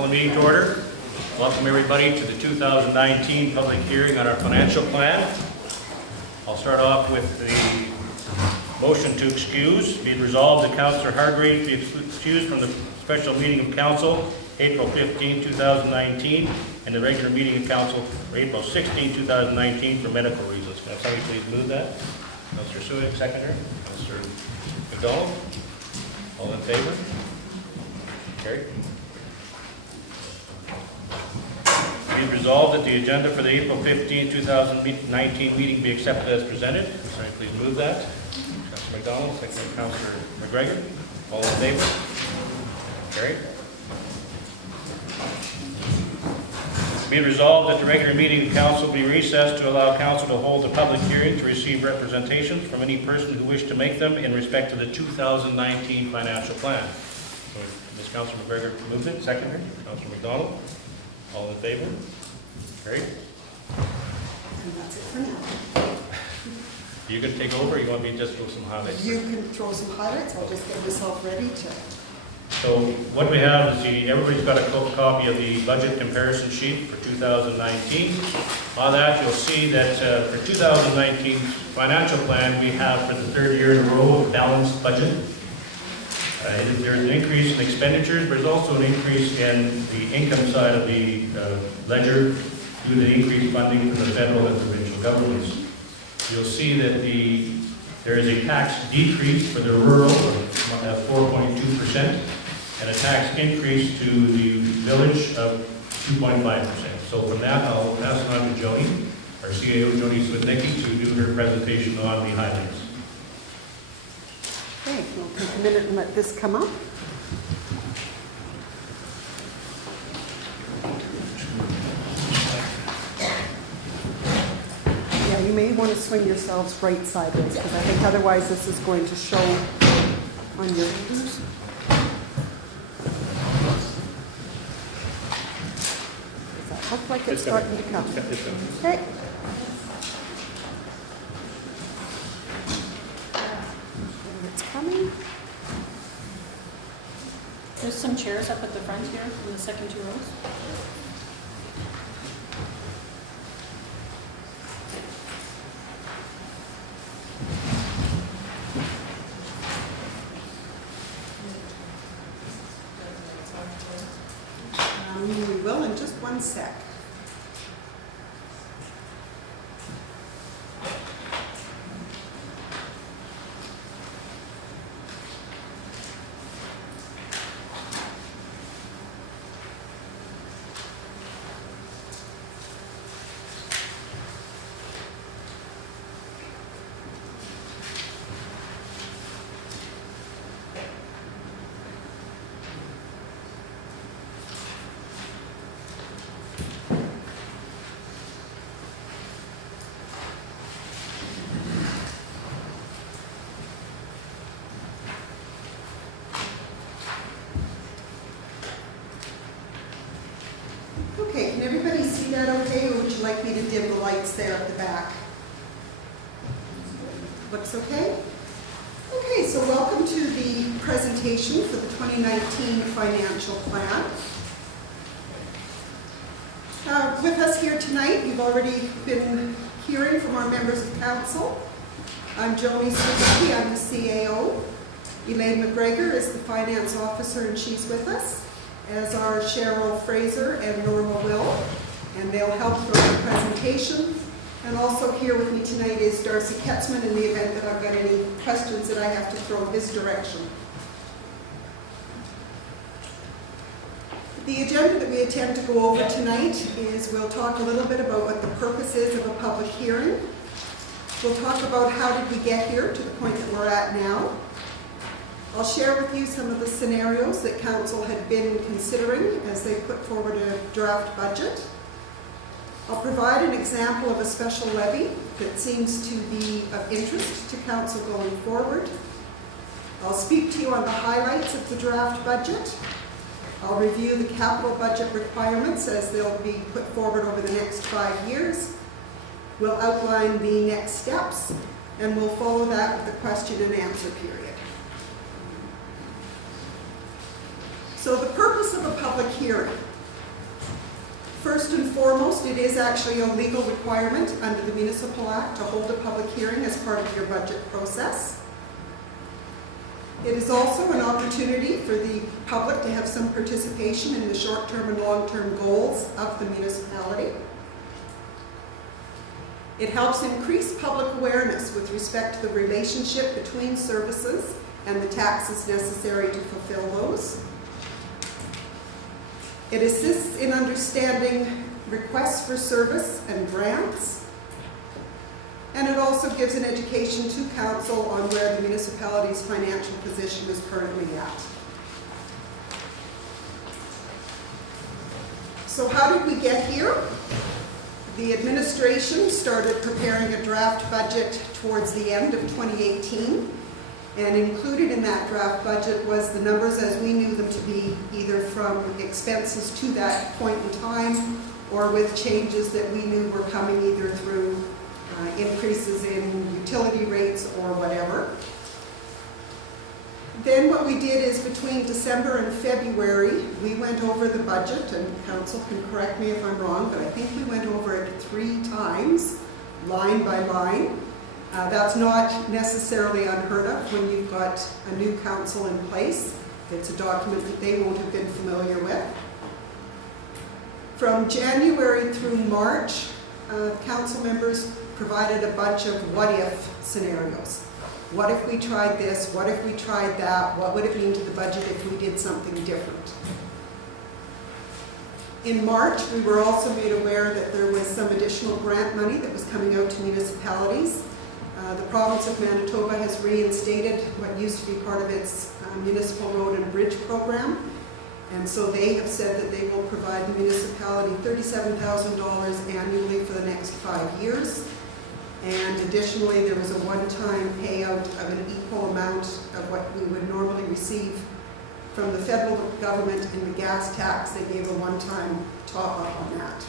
Call the meeting to order. Welcome everybody to the 2019 public hearing on our financial plan. I'll start off with the motion to excuse. Be it resolved that Councillor Hargrave be excused from the special meeting of council April 15, 2019 and the regular meeting of council for April 16, 2019 for medical reasons. Can somebody please move that? Councillor Suick, seconder. Councillor McDonald. All in favor? Carried. Be it resolved that the agenda for the April 15, 2019 meeting be accepted as presented. Sorry, please move that. Councillor McDonald, second by Councillor McGregor. All in favor? Carried. Be it resolved that the regular meeting of council be recessed to allow council to hold a public hearing to receive representations from any person who wished to make them in respect to the 2019 financial plan. So, Ms. Councillor McGregor moved it. Seconder, Councillor McDonald. All in favor? Carried. And that's it for now. You can take over, or you want me to just throw some highlights? You can throw some highlights. I'll just get myself ready to. So what we have is everybody's got a copy of the budget comparison sheet for 2019. On that, you'll see that for 2019's financial plan, we have for the third year in a row a balanced budget. There's an increase in expenditures, but there's also an increase in the income side of the ledger due to the increased funding from the federal and provincial governments. You'll see that there is a tax decrease for the rural of 4.2% and a tax increase to the village of 2.5%. So from that, I'll pass it on to Joni, our CAO, Joni Swidnicki, to do her presentation on the highlights. Okay, we'll take a minute and let this come up. Yeah, you may want to swing yourselves right sideways because I think otherwise this is going to show on your readers. Does that look like it's starting to come? Okay. There's some chairs up at the front here in the second two rows. We will in just one sec. Okay, can everybody see that okay, or would you like me to dim the lights there at the back? Looks okay? Okay, so welcome to the presentation for the 2019 financial plan. With us here tonight, you've already been hearing from our members of council. I'm Joni Swidnicki, I'm the CAO. Elaine McGregor is the finance officer and she's with us, as are Cheryl Fraser and Norma Will, and they'll help through the presentation. And also here with me tonight is Darcy Ketzman in the event that I've got any questions that I have to throw his direction. The agenda that we intend to go over tonight is we'll talk a little bit about what the purpose is of a public hearing. We'll talk about how did we get here to the point that we're at now. I'll share with you some of the scenarios that council had been considering as they put forward a draft budget. I'll provide an example of a special levy that seems to be of interest to council going forward. I'll speak to you on the highlights of the draft budget. I'll review the capital budget requirements as they'll be put forward over the next 5 years. We'll outline the next steps, and we'll follow that with a question and answer period. So the purpose of a public hearing. First and foremost, it is actually a legal requirement under the Municipal Act to hold a public hearing as part of your budget process. It is also an opportunity for the public to have some participation in the short-term and long-term goals of the municipality. It helps increase public awareness with respect to the relationship between services and the taxes necessary to fulfill those. It assists in understanding requests for service and grants. And it also gives an education to council on where the municipality's financial position is currently at. So how did we get here? The administration started preparing a draft budget towards the end of 2018, and included in that draft budget was the numbers as we knew them to be, either from expenses to that point in time or with changes that we knew were coming either through increases in utility rates or whatever. Then what we did is between December and February, we went over the budget, and council can correct me if I'm wrong, but I think we went over it 3 times, line by line. That's not necessarily unheard of when you've got a new council in place. It's a document that they won't have been familiar with. From January through March, council members provided a bunch of what-if scenarios. What if we tried this? What if we tried that? What would it mean to the budget if we did something different? In March, we were also made aware that there was some additional grant money that was coming out to municipalities. The province of Manitoba has reinstated what used to be part of its municipal road and bridge program. And so they have said that they will provide the municipality $37,000 annually for the next 5 years. And additionally, there was a one-time payout of an equal amount of what we would normally receive from the federal government in the gas tax. They gave a one-time top-up on that.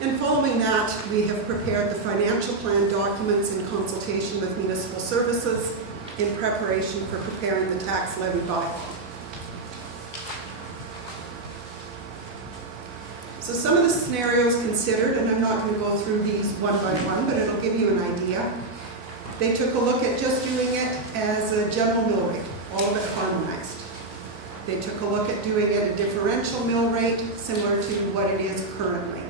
And following that, we have prepared the financial plan documents in consultation with municipal services in preparation for preparing the tax levy bylaw. So some of the scenarios considered, and I'm not going to go through these one by one, but it'll give you an idea. They took a look at just doing it as a general mill rate, all of it harmonized. They took a look at doing it a differential mill rate, similar to what it is currently.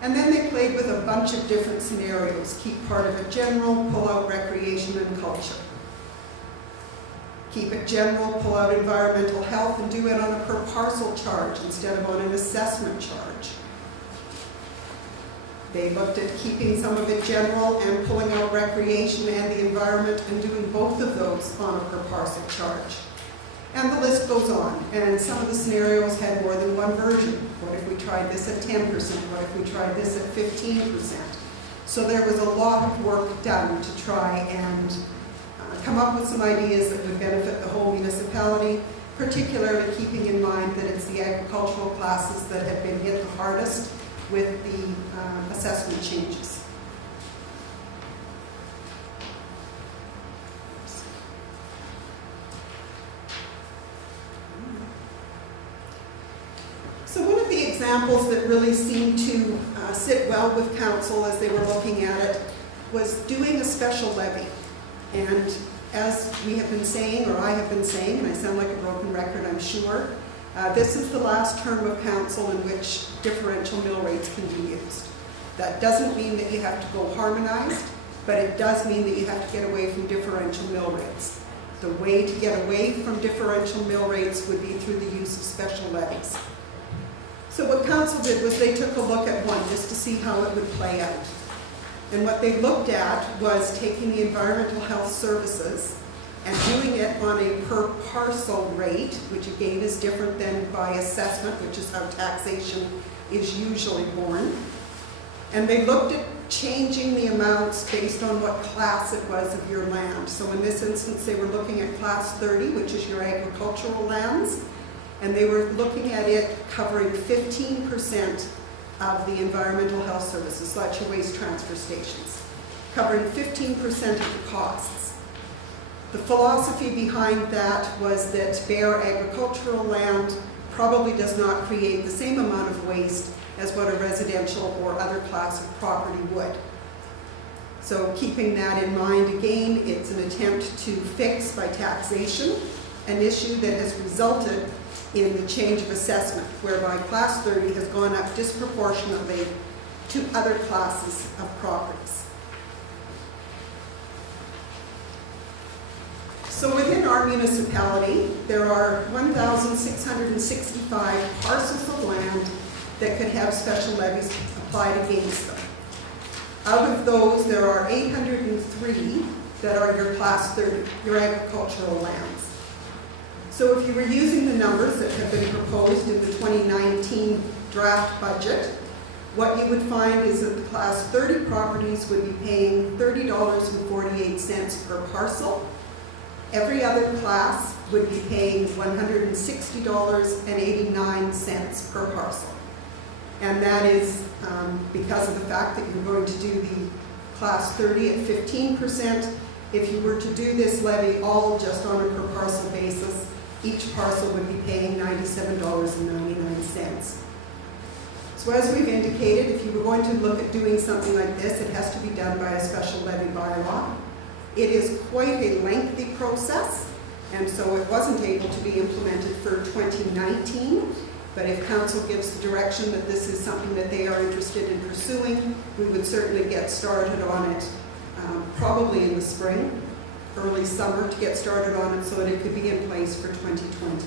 And then they played with a bunch of different scenarios. Keep part of it general, pull out recreation and culture. Keep it general, pull out environmental health, and do it on a per parcel charge instead of on an assessment charge. They looked at keeping some of it general and pulling out recreation and the environment and doing both of those on a per parcel charge. And the list goes on. And some of the scenarios had more than one version. What if we tried this at 10%? What if we tried this at 15%? So there was a lot of work done to try and come up with some ideas that would benefit the whole municipality, particularly keeping in mind that it's the agricultural classes that have been hit the hardest with the assessment changes. So one of the examples that really seemed to sit well with council as they were looking at it was doing a special levy. And as we have been saying, or I have been saying, and I sound like a broken record, I'm sure, this is the last term of council in which differential mill rates can be used. That doesn't mean that you have to go harmonized, but it does mean that you have to get away from differential mill rates. The way to get away from differential mill rates would be through the use of special levies. So what council did was they took a look at one just to see how it would play out. And what they looked at was taking the environmental health services and doing it on a per parcel rate, which again is different than by assessment, which is how taxation is usually born. And they looked at changing the amounts based on what class it was of your land. So in this instance, they were looking at class 30, which is your agricultural lands, and they were looking at it covering 15% of the environmental health services, so that's your waste transfer stations, covering 15% of the costs. The philosophy behind that was that bare agricultural land probably does not create the same amount of waste as what a residential or other class of property would. So keeping that in mind, again, it's an attempt to fix by taxation an issue that has resulted in the change of assessment, whereby Class 30 has gone up disproportionately to other classes of properties. So within our municipality, there are 1,665 parcels of land that could have special levies applied against them. Out of those, there are 803 that are your Class 30, your agricultural lands. So if you were using the numbers that have been proposed in the 2019 draft budget, what you would find is that the Class 30 properties would be paying $30.48 per parcel. Every other class would be paying $160.89 per parcel. And that is because of the fact that you're going to do the Class 30 at 15%. If you were to do this levy all just on a per parcel basis, each parcel would be paying $97.99. So as we've indicated, if you were going to look at doing something like this, it has to be done by a special levy bylaw. It is quite a lengthy process, and so it wasn't able to be implemented for 2019. But if council gives the direction that this is something that they are interested in pursuing, we would certainly get started on it probably in the spring, early summer, to get started on it so that it could be in place for 2020.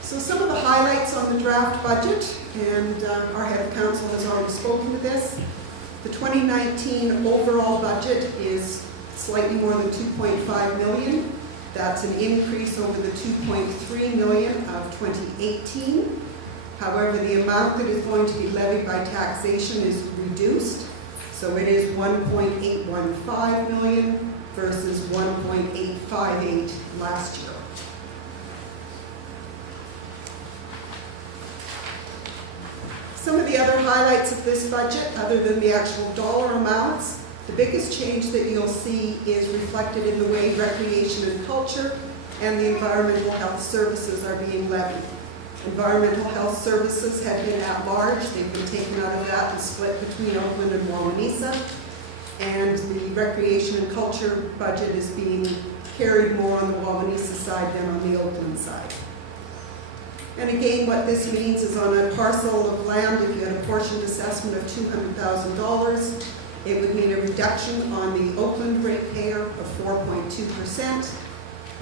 So some of the highlights on the draft budget, and our head of council has already spoken to this. The 2019 overall budget is slightly more than $2.5 million. That's an increase over the $2.3 million of 2018. However, the amount that is going to be levied by taxation is reduced. So it is $1.815 million versus $1.858 last year. Some of the other highlights of this budget, other than the actual dollar amounts, the biggest change that you'll see is reflected in the way recreation and culture and the environmental health services are being levied. Environmental health services have been at large. They've been taken out of that and split between Oakland and Wawanesa. And the recreation and culture budget is being carried more on the Wawanesa side than on the Oakland side. And again, what this means is on a parcel of land, if you had a portioned assessment of $200,000, it would mean a reduction on the Oakland ratepayer of 4.2%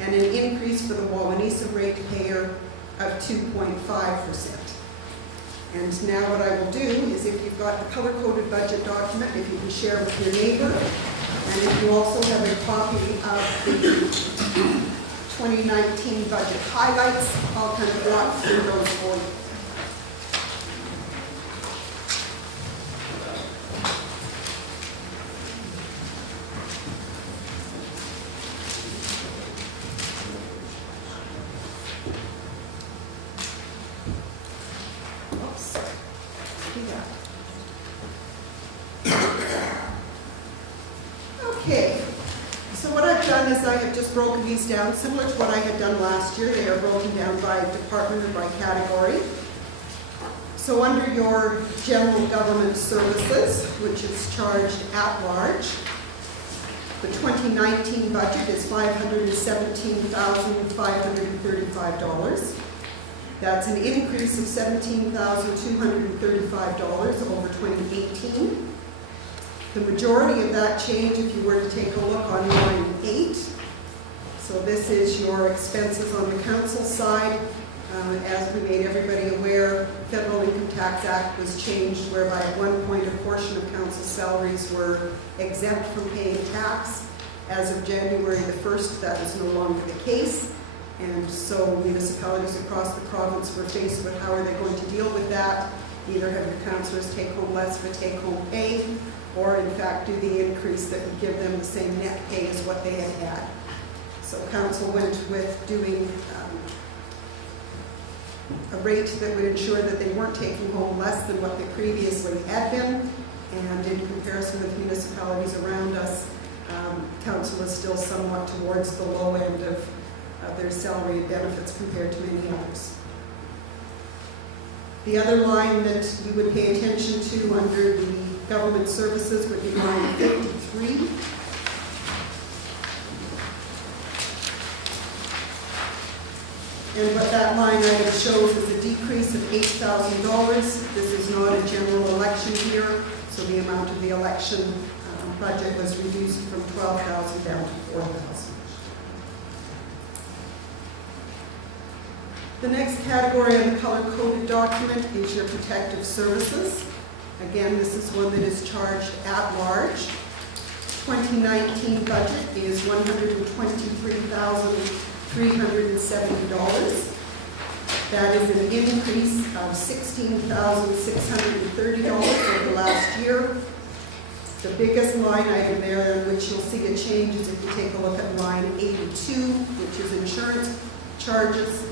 and an increase for the Wawanesa ratepayer of 2.5%. And now what I will do is, if you've got the color-coded budget document, if you can share with your neighbor, and if you also have a copy of the 2019 budget highlights, I'll kind of walk through those for you. Okay, so what I've done is I have just broken these down, similar to what I had done last year. They are broken down by department or by category. So under your general government services, which is charged at large, the 2019 budget is $517,535. That's an increase of $17,235 over 2018. The majority of that change, if you were to take a look on line 8, so this is your expenses on the council side. As we made everybody aware, Federal Income Tax Act was changed, whereby at one point a portion of council salaries were exempt from paying tax. As of January the 1st, that was no longer the case. And so municipalities across the province were faced with how are they going to deal with that, either have the councillors take home less of a take-home pay, or in fact do the increase that would give them the same net pay as what they had had. So council went with doing a rate that would ensure that they weren't taking home less than what they previously had been, and in comparison with municipalities around us, Council is still somewhat towards the low end of their salary and benefits compared to many others. The other line that you would pay attention to under the government services would be line 53. And what that line item shows is a decrease of $8,000. This is not a general election year, so the amount of the election project was reduced from $12,000 down to $4,000. The next category on the color-coded document is your protective services. Again, this is one that is charged at large. 2019 budget is $123,370. That is an increase of $16,630 over the last year. The biggest line item there in which you'll see a change is if you take a look at line 82, which is insurance charges.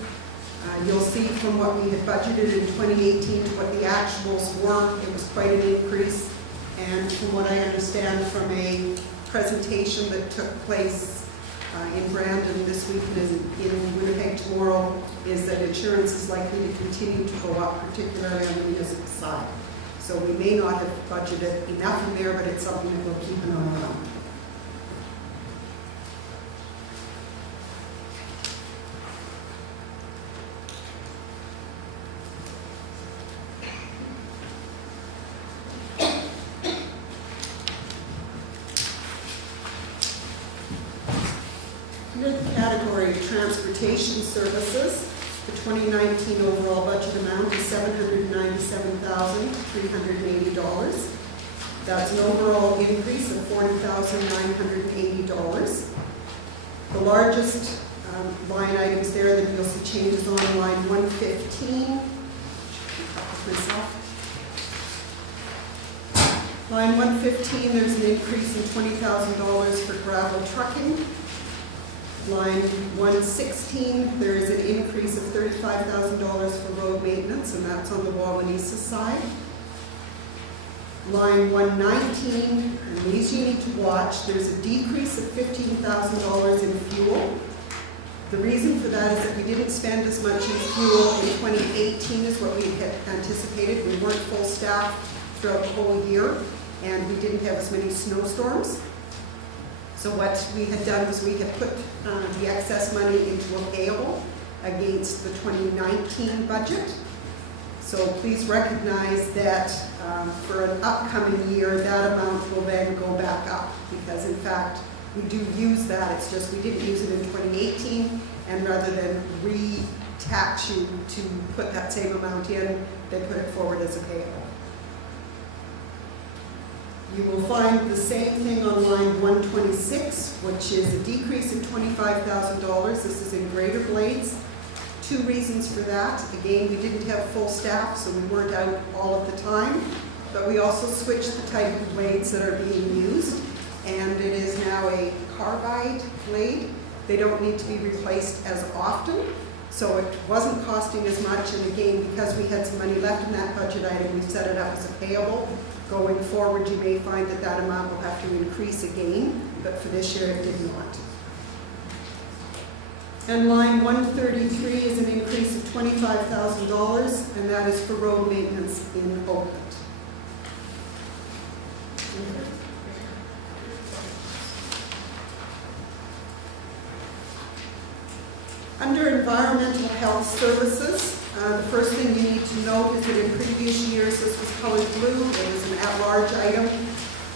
You'll see from what we had budgeted in 2018 to what the actuals were, it was quite an increase. And from what I understand from a presentation that took place in Brandon this week and in Winnipeg tomorrow, is that insurance is likely to continue to go up, particularly on the municipal side. So we may not have budgeted enough in there, but it's something that we'll keep an eye on. Under the category of transportation services, the 2019 overall budget amount is $797,380. That's an overall increase of $40,980. The largest line items there that you'll see changes on line 115. Line 115, there's an increase in $20,000 for gravel trucking. Line 116, there is an increase of $35,000 for road maintenance, and that's on the Wawanesa side. Line 119, and these you need to watch, there's a decrease of $15,000 in fuel. The reason for that is that we didn't spend as much in fuel in 2018 as what we had anticipated. We weren't full staff throughout the whole year, and we didn't have as many snowstorms. So what we had done was we had put the excess money into a payable against the 2019 budget. So please recognize that for an upcoming year, that amount will then go back up, because in fact, we do use that. It's just we didn't use it in 2018, and rather than re-tax you to put that same amount in, they put it forward as a payable. You will find the same thing on line 126, which is a decrease of $25,000. This is in Greater Blades. Two reasons for that. Again, we didn't have full staff, so we weren't out all of the time. But we also switched the type of blades that are being used, and it is now a carbide blade. They don't need to be replaced as often, so it wasn't costing as much. And again, because we had some money left in that budget item, we set it up as a payable. Going forward, you may find that that amount will have to increase again, but for this year it did not. And line 133 is an increase of $25,000, and that is for road maintenance in Oakland. Under environmental health services, the first thing you need to note is that in previous years this was colored blue. It was an at-large item.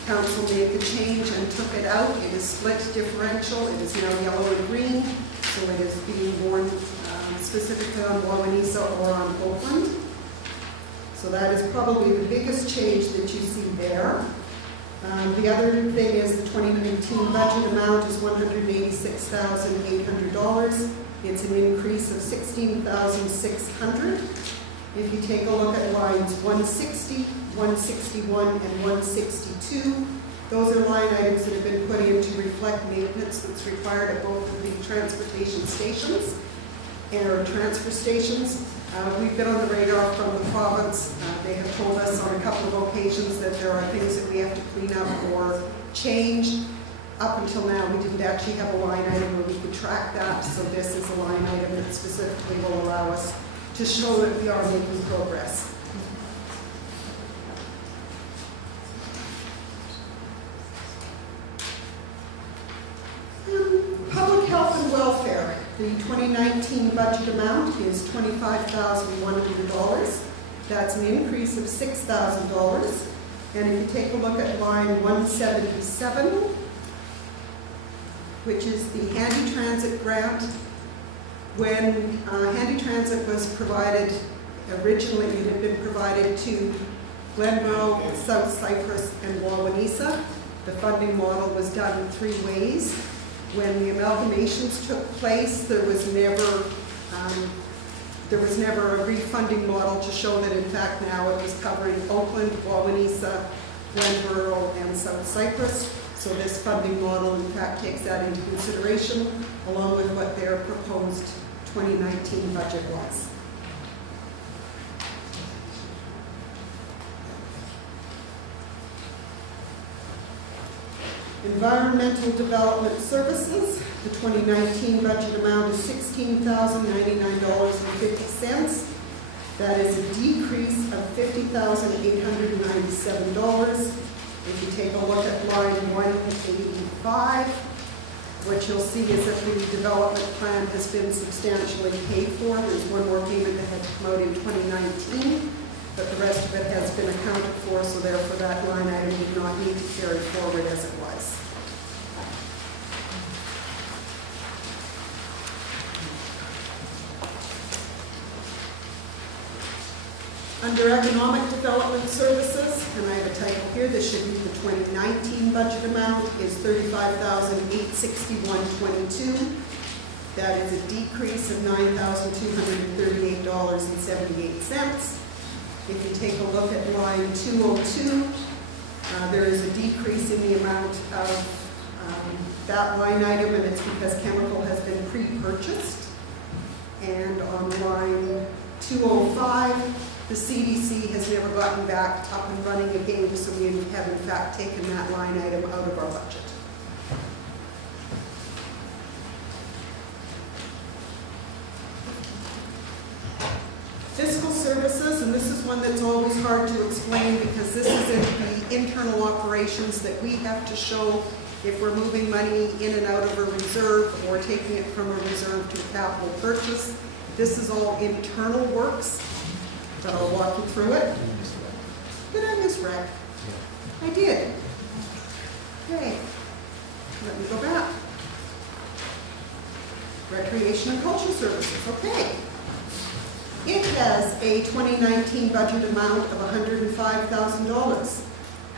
Council made the change and took it out. It is split differential. It is now yellow and green, so it is being worn specifically on Wawanesa or on Oakland. So that is probably the biggest change that you see there. The other thing is the 2019 budget amount is $186,800. It's an increase of $16,600. If you take a look at lines 160, 161, and 162, those are line items that have been put in to reflect maintenance that's required at both of the transportation stations and our transfer stations. We've been on the radar from the province. They have told us on a couple of occasions that there are things that we have to clean up or change. up until now, we didn't actually have a line item where we could track that, so this is a line item that specifically will allow us to show that we are making progress. Public health and welfare. The 2019 budget amount is $25,100. That's an increase of $6,000. And if you take a look at line 177, which is the Handy Transit grant, when Handy Transit was provided, originally it had been provided to Glenboro, South Cypress, and Wawanesa. The funding model was done in 3 ways. When the amalgamations took place, there was never a refunding model to show that in fact now it was covering Oakland, Wawanesa, Glenboro, and South Cypress. So this funding model in fact takes that into consideration along with what their proposed 2019 budget was. Environmental Development Services, the 2019 budget amount is $16,099.50. That is a decrease of $50,897. If you take a look at line 185, what you'll see is that the development plan has been substantially paid for. There's one more payment that had to come out in 2019, but the rest of it has been accounted for, so therefore that line item did not need to carry forward as it was. Under Economic Development Services, and I have a title here, this should be the 2019 budget amount, is $35,861.22. That is a decrease of $9,238.78. If you take a look at line 202, there is a decrease in the amount of that line item, and it's because chemical has been pre-purchased. And on line 205, the CDC has never gotten back up and running again, so we have in fact taken that line item out of our budget. Fiscal services, and this is one that's always hard to explain because this is in the internal operations that we have to show if we're moving money in and out of a reserve or taking it from a reserve to a capital purchase. This is all internal works, but I'll walk you through it. Did I miss rec? I did. Okay, let me go back. Recreation and Cultural Services, okay. It has a 2019 budget amount of $105,000.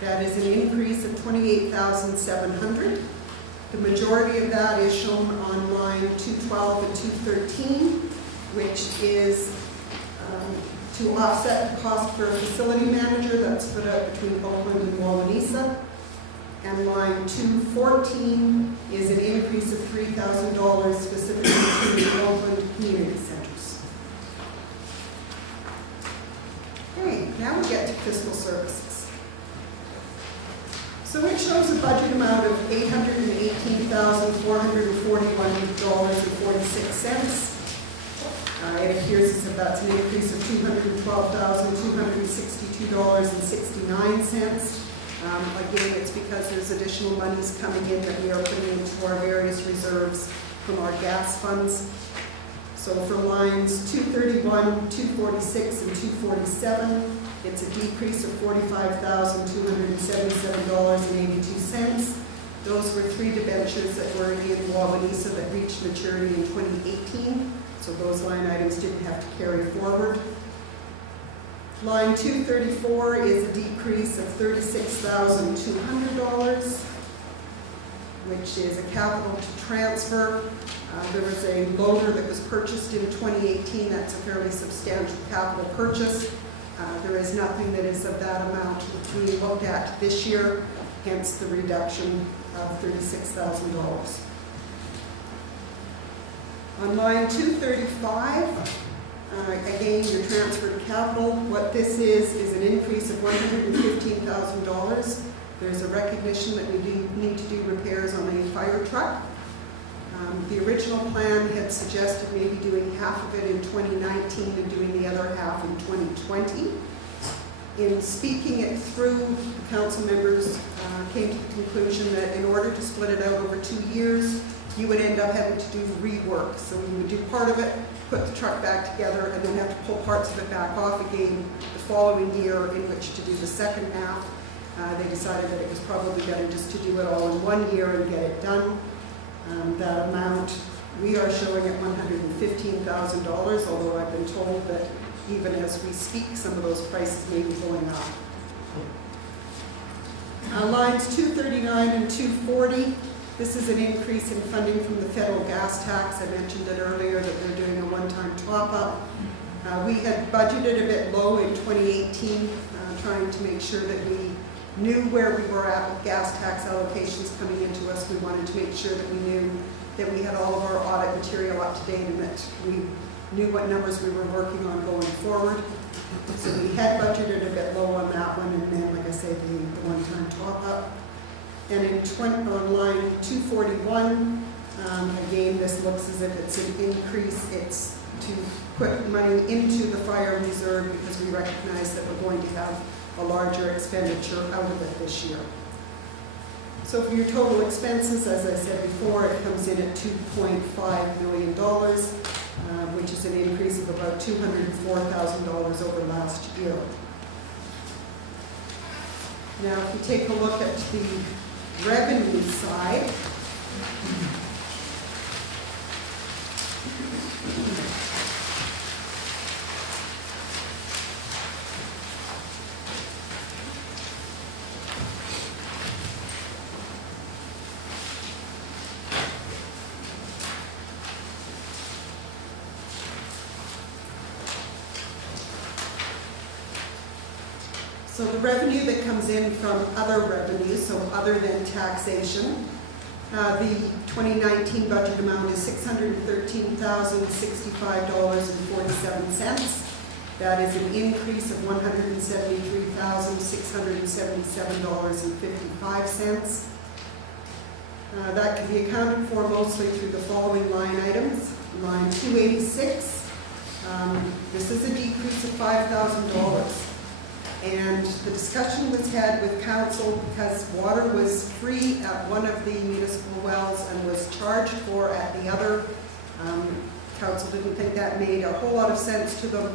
That is an increase of $28,700. The majority of that is shown on line 212 and 213, which is to offset the cost for a facility manager that's split up between Oakland and Wawanesa. And line 214 is an increase of $3,000 specifically to the Oakland community centers. Okay, now we get to fiscal services. So it shows a budget amount of $818,441.46. It appears as if that's an increase of $212,262.69. Again, it's because there's additional monies coming in that we are putting into our various reserves from our gas funds. So for lines 231, 246, and 247, it's a decrease of $45,277.82. Those were 3 debentures that were in Wawanesa that reached maturity in 2018. So those line items didn't have to carry forward. Line 234 is a decrease of $36,200, which is a capital to transfer. There was a loader that was purchased in 2018. That's a fairly substantial capital purchase. There is nothing that is of that amount which we looked at this year, hence the reduction of $36,000. On line 235, again, your transfer to capital, what this is an increase of $115,000. There's a recognition that we do need to do repairs on a fire truck. The original plan had suggested maybe doing half of it in 2019 and doing the other half in 2020. In speaking it through, the council members came to the conclusion that in order to split it out over 2 years, you would end up having to do rework. So you would do part of it, put the truck back together, and then have to pull parts of it back off again the following year in which to do the second half. They decided that it was probably better just to do it all in 1 year and get it done. That amount, we are showing at $115,000, although I've been told that even as we speak, some of those prices may be going up. Lines 239 and 240, this is an increase in funding from the federal gas tax. I mentioned it earlier that they're doing a one-time top-up. We had budgeted a bit low in 2018, trying to make sure that we knew where we were at with gas tax allocations coming into us. We wanted to make sure that we knew that we had all of our audit material up to date and that we knew what numbers we were working on going forward. So we had budgeted a bit low on that one, and then, like I say, the one-time top-up. And on line 241, again, this looks as if it's an increase. It's to put money into the fire reserve because we recognize that we're going to have a larger expenditure out of it this year. So for your total expenses, as I said before, it comes in at $2.5 million, which is an increase of about $204,000 over last year. Now, if you take a look at the revenue side, so the revenue that comes in from other revenues, so other than taxation, the 2019 budget amount is $613,065.47. That is an increase of $173,677.55. That can be accounted for mostly through the following line items. Line 286, this is a decrease of $5,000. And the discussion was had with council because water was free at one of the municipal wells and was charged for at the other. Council didn't think that made a whole lot of sense to them,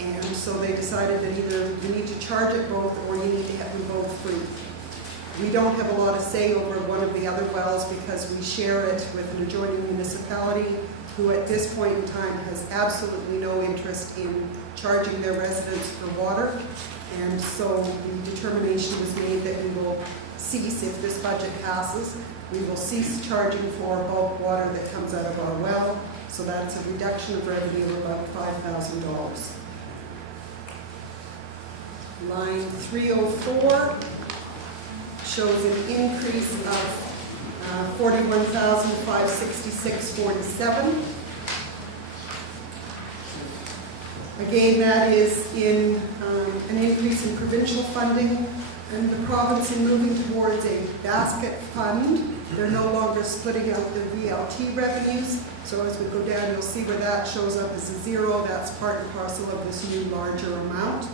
and so they decided that either you need to charge it both or you need to have them both free. We don't have a lot of say over one of the other wells because we share it with an adjoining municipality who at this point in time has absolutely no interest in charging their residents for water. And so the determination was made that we will cease, if this budget passes, we will cease charging for bulk water that comes out of our well. So that's a reduction of revenue of about $5,000. Line 304 shows an increase of $41,566.47. Again, that is in an increase in provincial funding, and the province in moving towards a basket fund. They're no longer splitting out the VLT revenues, so as we go down, you'll see where that shows up as a zero. That's part and parcel of this new larger amount.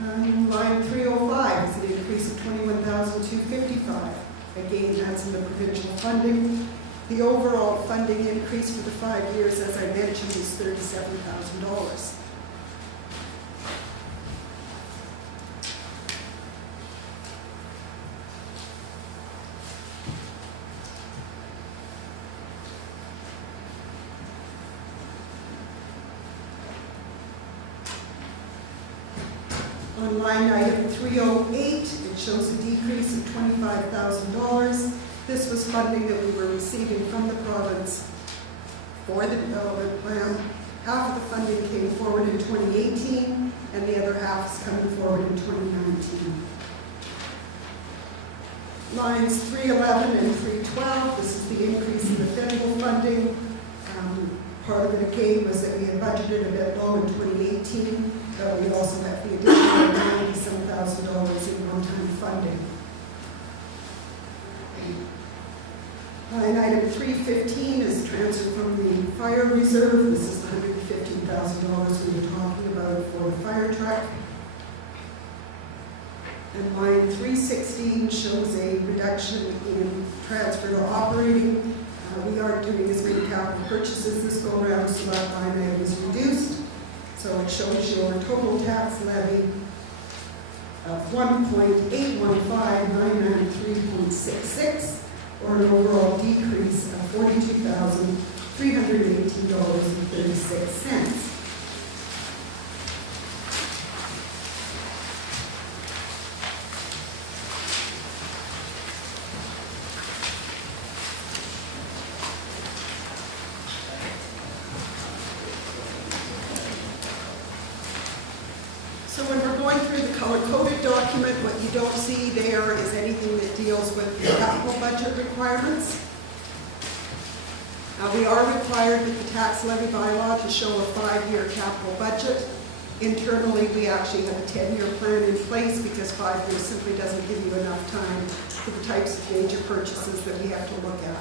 Line 305 is an increase of $21,255. Again, that's in the provincial funding. The overall funding increase for the 5 years, as I mentioned, is $37,000. On line item 308, it shows a decrease of $25,000. This was funding that we were receiving from the province for the development plan. Half of the funding came forward in 2018, and the other half is coming forward in 2019. Lines 311 and 312, this is the increase in the federal funding. Part of it again was that we had budgeted a bit low in 2018. We also have the additional $90-some in one-time funding. Line item 315 is transfer from the fire reserve. This is the $115,000 we were talking about for the fire truck. And line 316 shows a reduction in transfer to operating. We aren't doing as many capital purchases this go around, so that line item is reduced. So it shows your total tax levy of $1.815993.66, or an overall decrease of $42,318.36. So when we're going through the color-coded document, what you don't see there is anything that deals with the capital budget requirements. We are required with the tax levy bylaw to show a 5-year capital budget. Internally, we actually have a 10-year plan in place because 5 years simply doesn't give you enough time for the types of major purchases that we have to look at.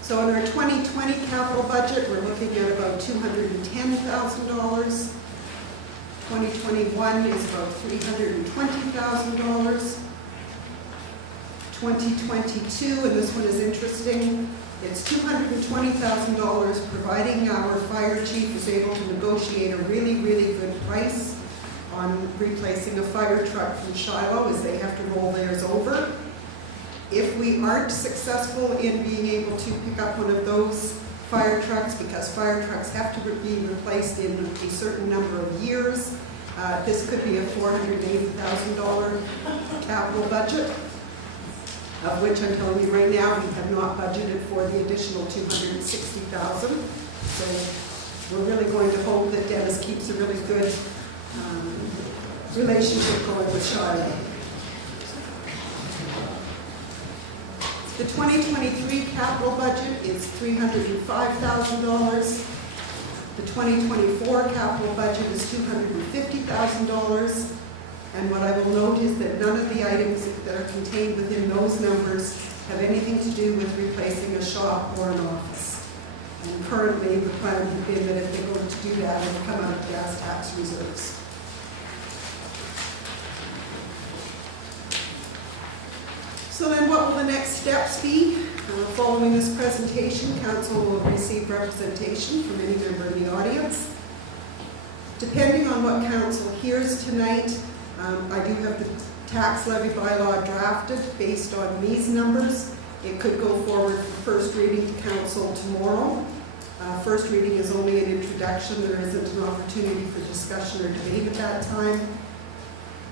So in our 2020 capital budget, we're looking at about $210,000. 2021 is about $320,000. 2022, and this one is interesting, it's $220,000, providing our fire chief is able to negotiate a really, really good price on replacing a fire truck from Shiloh, as they have to roll theirs over. If we aren't successful in being able to pick up one of those fire trucks, because fire trucks have to be replaced in a certain number of years, this could be a $480,000 capital budget, of which I'm telling you right now, we have not budgeted for the additional $260,000. So we're really going to hope that Dennis keeps a really good relationship going with Shiloh. The 2023 capital budget is $305,000. The 2024 capital budget is $250,000. And what I will note is that none of the items that are contained within those numbers have anything to do with replacing a shop or an office. And currently, the plan has been that if they're going to do that, it will come out of gas tax reserves. So then what will the next steps be? Following this presentation, council will receive representation from any member in the audience. Depending on what council hears tonight, I do have the tax levy bylaw drafted based on these numbers. It could go forward for first reading to council tomorrow. First reading is only an introduction. There isn't an opportunity for discussion or debate at that time.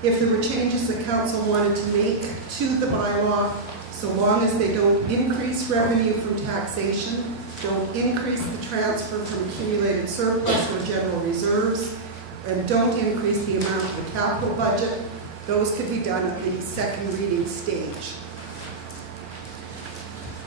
If there were changes that council wanted to make to the bylaw, so long as they don't increase revenue from taxation, don't increase the transfer from accumulated surplus or general reserves, and don't increase the amount of the capital budget, those could be done at the second reading stage.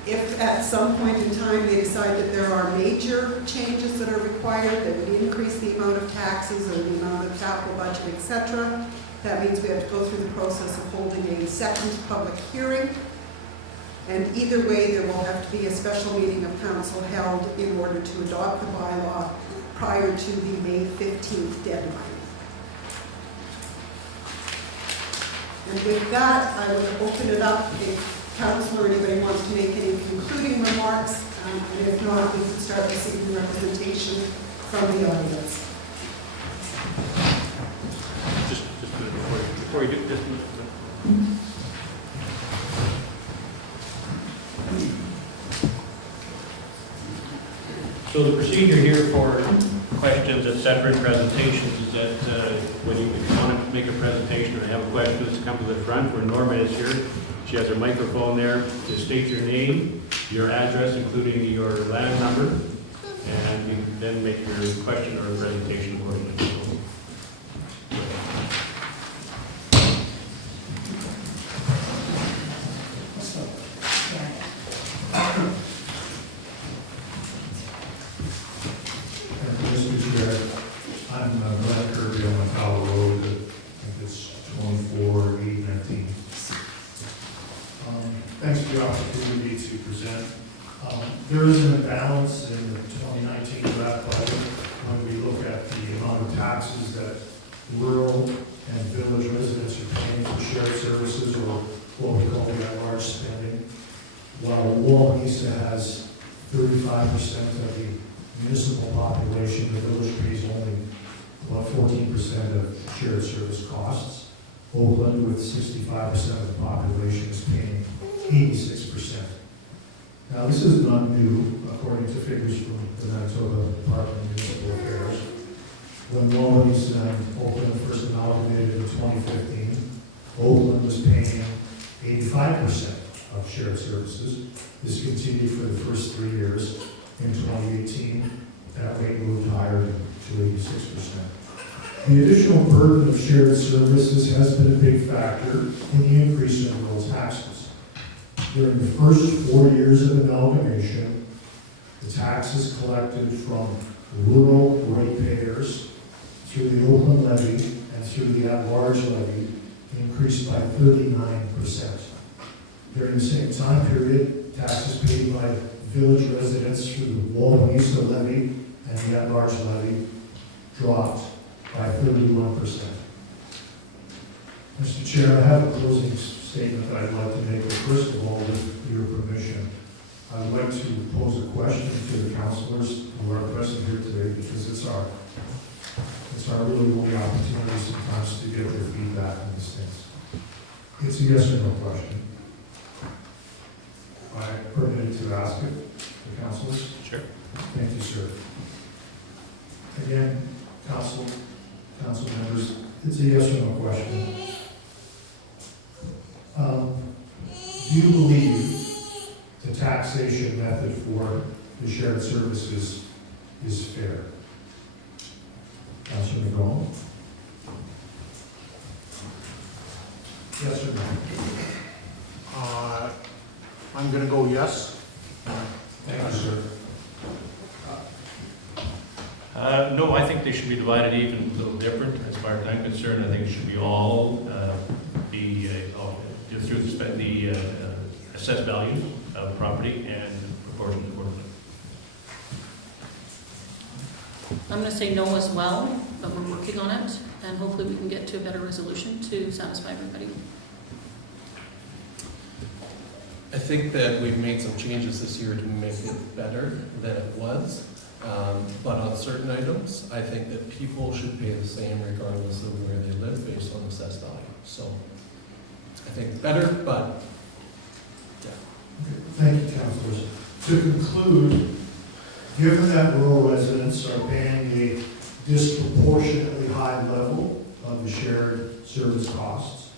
If at some point in time they decide that there are major changes that are required that would increase the amount of taxes or the amount of capital budget, etc., that means we have to go through the process of holding a second public hearing. And either way, there will have to be a special meeting of council held in order to adopt the bylaw prior to the May 15th deadline. And with that, I will open it up if council or anybody wants to make any concluding remarks. And if not, we can start receiving representation from the audience. Just before you do this. So the procedure here for questions, etc., and presentations is that when you want to make a presentation or have a question, just come to the front where Norma is here. She has her microphone there. Just state your name, your address, including your land number, and you can then make your question or presentation accordingly. I'm Glenn Kirby on McCall Road. Thanks for the opportunity to present. There is an imbalance in the 2019 draft budget when we look at the amount of taxes that rural and village residents are paying for shared services, or what we call the at-large spending. While Wawanesa has 35% of the municipal population, the village pays only about 14% of shared service costs. Oakland, with 65% of the population, is paying 86%. Now, this is not new, according to figures from the Manitoba Department of Municipal Affairs. When Wawanesa and Oakland first amalgamated in 2015, Oakland was paying 85% of shared services. This continued for the first 3 years. In 2018, that rate moved higher to 86%. The additional burden of shared services has been a big factor in the increase in rural taxes. During the first 4 years of amalgamation, the taxes collected from rural ratepayers through the Oakland levy and through the at-large levy increased by 39%. During the same time period, taxes paid by village residents through the Wawanesa levy and the at-large levy dropped by 31%. Mr. Chair, I have a closing statement that I'd like to make, but first of all, with your permission, I'd like to pose a question to the councilors who are present here today, because it's our really only opportunity sometimes to get their feedback on these things. It's a yes or no question. Am I permitted to ask it, the councilors? Sure. Thank you, sir. Again, council members, it's a yes or no question. Do you believe the taxation method for the shared services is fair? Councilor McGowan? Yes or no? I'm going to go yes. Thank you, sir. No, I think they should be divided even, a little different. As far as I'm concerned, I think it should be all be through the assessed value of property and proportionate accordingly. I'm going to say no as well, but we're working on it, and hopefully we can get to a better resolution to satisfy everybody. I think that we've made some changes this year to make it better than it was. But on certain items, I think that people should pay the same regardless of where they live based on assessed value. So I think better, but yeah. Thank you, councilors. To conclude, given that rural residents are paying a disproportionately high level of the shared service costs,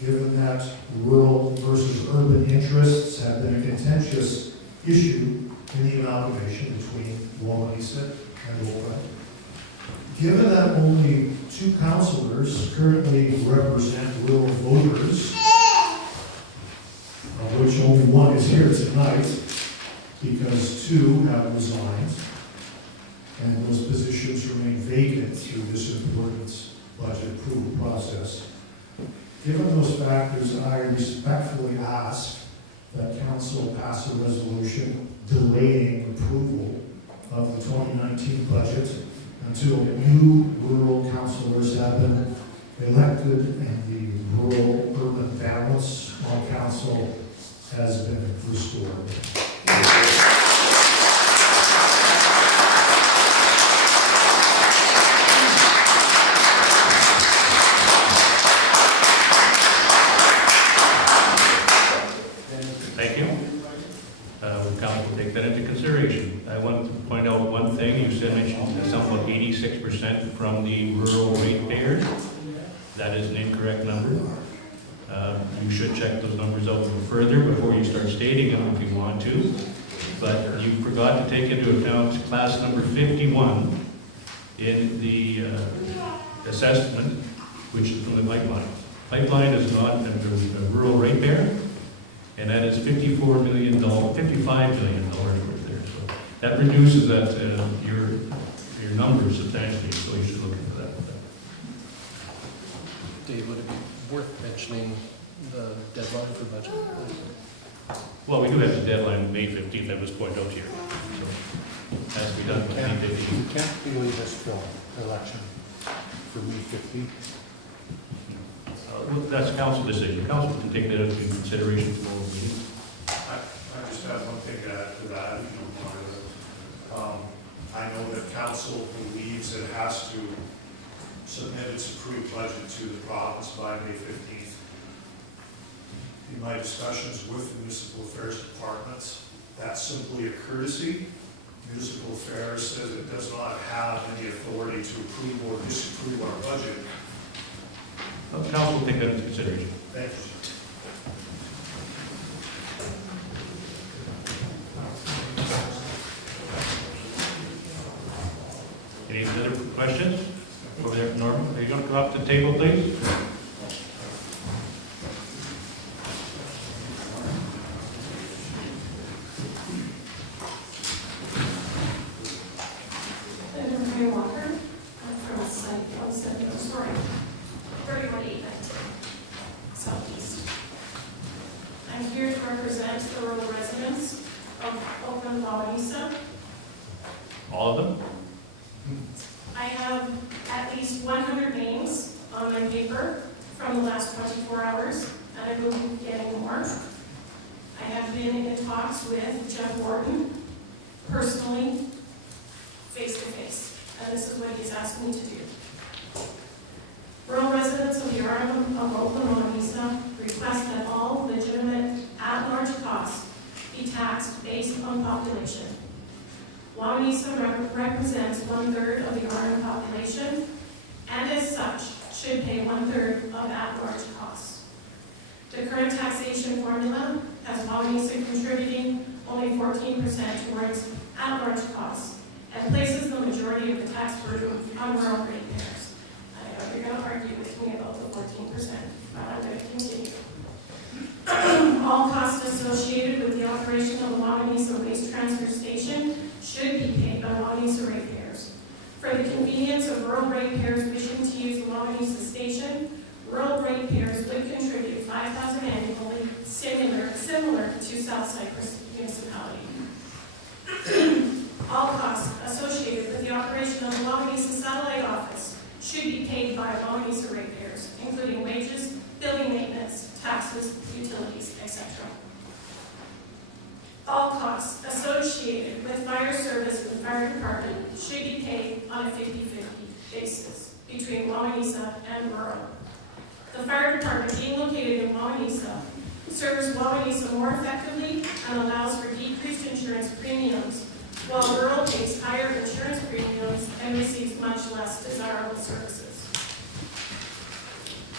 given that rural versus urban interests have been a contentious issue in the amalgamation between Wawanesa and Oakland, given that only 2 councilors currently represent rural voters, of which only 1 is here tonight, because 2 have resigned, and those positions remain vacant through this important budget approval process. Given those factors, I respectfully ask that council pass a resolution delaying approval of the 2019 budget until new rural councilors have been elected and the rural-urban balance on council has been restored. Thank you. Council will take that into consideration. I want to point out one thing. You said mentioned something about 86% from the rural ratepayers. That is an incorrect number. You should check those numbers out a little further before you start stating them if you want to. But you forgot to take into account class number 51 in the assessment, which is from the pipeline. Pipeline is not a rural ratepayer, and that is $55 million worth there. So that reduces that your numbers substantially. So you should look into that. Dave, would it be worth mentioning the deadline for budget? Well, we do have the deadline, May 15th, that was pointed out here. So, has to be done by May 15th. You can't really just fill election for May 15th. Well, that's council decision. Council can take that into consideration for the meeting. I just have one thing to add to that, if you don't mind. I know that council believes it has to submit its approved budget to the province by May 15th. In my discussions with the municipal affairs departments, that's simply a courtesy. Municipal affairs says it does not have any authority to approve or disapprove our budget. Council will take that into consideration. Thank you. Any other questions? Over there, Norman, are you going to come up to the table, please? Mary Walker, I'm from a site 170 story, 31,819, southeast. I'm here to represent the rural residents of Oakland-Wawanesa. All of them? I have at least 100 names on my paper from the last 24 hours, and I will be getting more. I have been in talks with Jeff Wharton personally, face-to-face, and this is what he's asked me to do. Rural residents of the area of Oakland-Wawanesa request that all legitimate at-large costs be taxed based on population. Wawanesa represents 1/3 of the Oregon population, and as such, should pay 1/3 of at-large costs. The current taxation formula has Wawanesa contributing only 14% towards at-large costs, and places the majority of the tax burden on rural ratepayers. I know you're going to argue with me about the 14%, but I'm going to continue. All costs associated with the operation of the Wawanesa Waste Transfer Station should be paid by Wawanesa ratepayers. For the convenience of rural ratepayers wishing to use the Wawanesa Station, rural ratepayers would contribute $5,000 annually, similar to South Cyprus Municipality. All costs associated with the operation of the Wawanesa Satellite Office should be paid by Wawanesa ratepayers, including wages, building maintenance, taxes, utilities, etc. All costs associated with fire service and fire department should be paid on a 50-50 basis between Wawanesa and rural. The fire department, being located in Wawanesa, serves Wawanesa more effectively and allows for decreased insurance premiums, while rural pays higher insurance premiums and receives much less desirable services.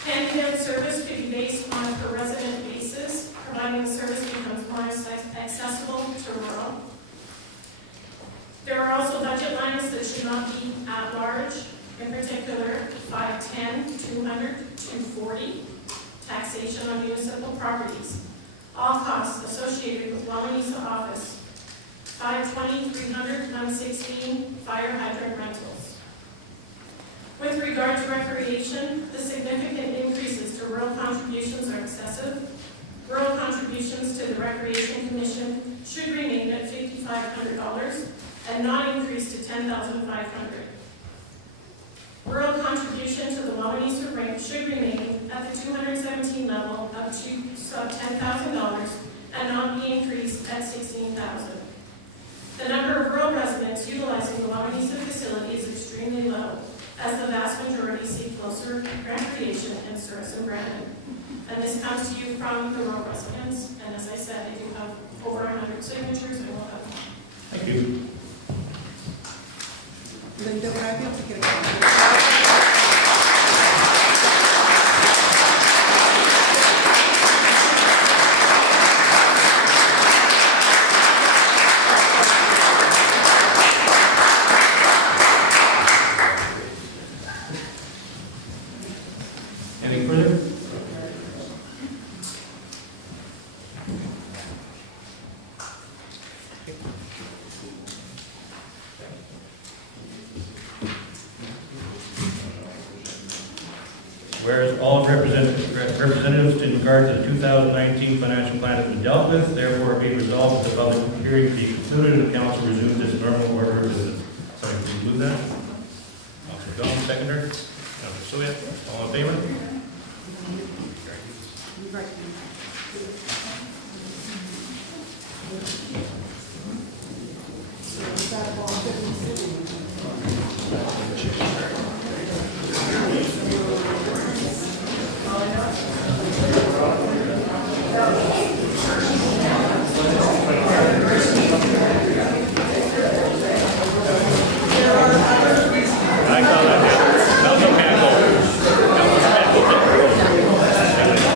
Handyman service could be based on a per resident basis, providing the service becomes more accessible to rural. There are also budget lines that should not be at large, in particular 510, 200, 240, taxation on municipal properties. All costs associated with Wawanesa office, 520, 300, 116, fire hydrant rentals. With regard to recreation, the significant increases to rural contributions are excessive. Rural contributions to the Recreation Commission should remain at $5,500 and not increase to $10,500. Rural contribution to the Wawanesa rate should remain at the 217 level up to $10,000 and not be increased at $16,000. The number of rural residents utilizing the Wawanesa facility is extremely low, as the vast majority seek closer recreation in Souris and Brandon. And this comes to you from the rural residents, and as I said, I do have over 100 signatures, and we'll have more. Thank you. Linda, would I be able to get a copy? Any further? Whereas all representatives in regard to the 2019 financial plan have been dealt with, therefore be resolved that the public hearing be concluded and the council resumes its normal order of business. Sorry, please move that. Councilor John, seconder. Councilor Soya, all in favor? So is that all